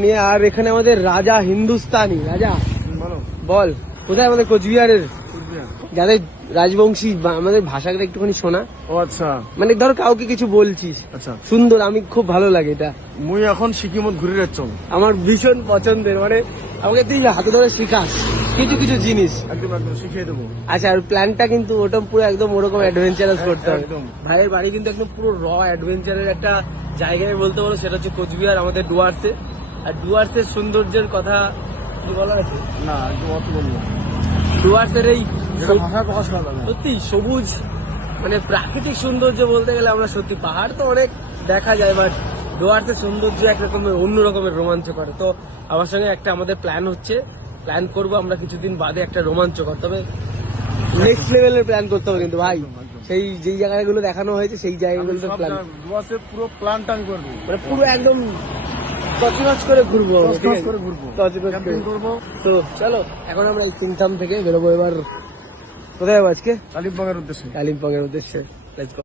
নিয়ে। আর এখানে আমাদের রাজা হিন্দুস্তানি রাজা বলো বল কোথায় আমাদের কোচবিহারের কুচবিহার। যাদের রাজবংশী বা আমাদের ভাষাটা একটুখানি শোনা, ও আচ্ছা মানে ধর কাউকে কিছু বলছিস আচ্ছা সুন্দর, আমি খুব ভালো লাগে এটা, মুই এখন সিকিমত ঘুরে যাচ্ছ আমার ভীষণ পছন্দের, মানে আমাকে তুই হাতে ধরে শিখাস কিছু কিছু জিনিস। একদম একদম শিখিয়ে দেবো। আচ্ছা, আর প্ল্যানটা কিন্তু ওটা পুরো একদম ওরকম অ্যাডভেঞ্চারাস করতে হবে। একদম। ভাইয়ের বাড়ি কিন্তু একদম পুরো র অ্যাডভেঞ্চারের একটা জায়গায় বলতে পারো, সেটা হচ্ছে কোচবিহার আমাদের ডুয়ার্সে। আর ডুয়ার্সের সৌন্দর্যের কথা কি বলা আছে, না একদম অত বলবো ডুয়ার্সের এই যেটা ভাষায় প্রকাশ করা যাবে না। সত্যি সবুজ, মানে প্রাকৃতিক সৌন্দর্য বলতে গেলে আমরা সত্যি পাহাড় তো অনেক দেখা যায়, বাট ডুয়ার্সের সৌন্দর্য একরকমের অন্য রকমের রোমাঞ্চ করে। তো আমার সঙ্গে একটা আমাদের প্ল্যান হচ্ছে, প্ল্যান করবো আমরা কিছুদিন বাদে একটা রোমাঞ্চকর, তবে নেক্সট লেভেলের প্ল্যান করতে হবে কিন্তু ভাই, সেই যেই জায়গাগুলো দেখানো হয়েছে সেই জায়গাগুলোতে সব প্ল্যান, ডুয়ার্সের পুরো প্ল্যান টান করবো, মানে পুরো একদম তছনছ করে ঘুরবো, ঠিক আছে? করে ঘুরবো, তছনছ করে। ক্যাম্পিং করবো। তো চলো এখন আমরা এই সিংথাম থেকে বেরোবো, এবার কোথায় যাবো আজকে? কালিম্পংয়ের উদ্দেশ্যে। কালিম্পংয়ের উদ্দেশ্যে। Let's go.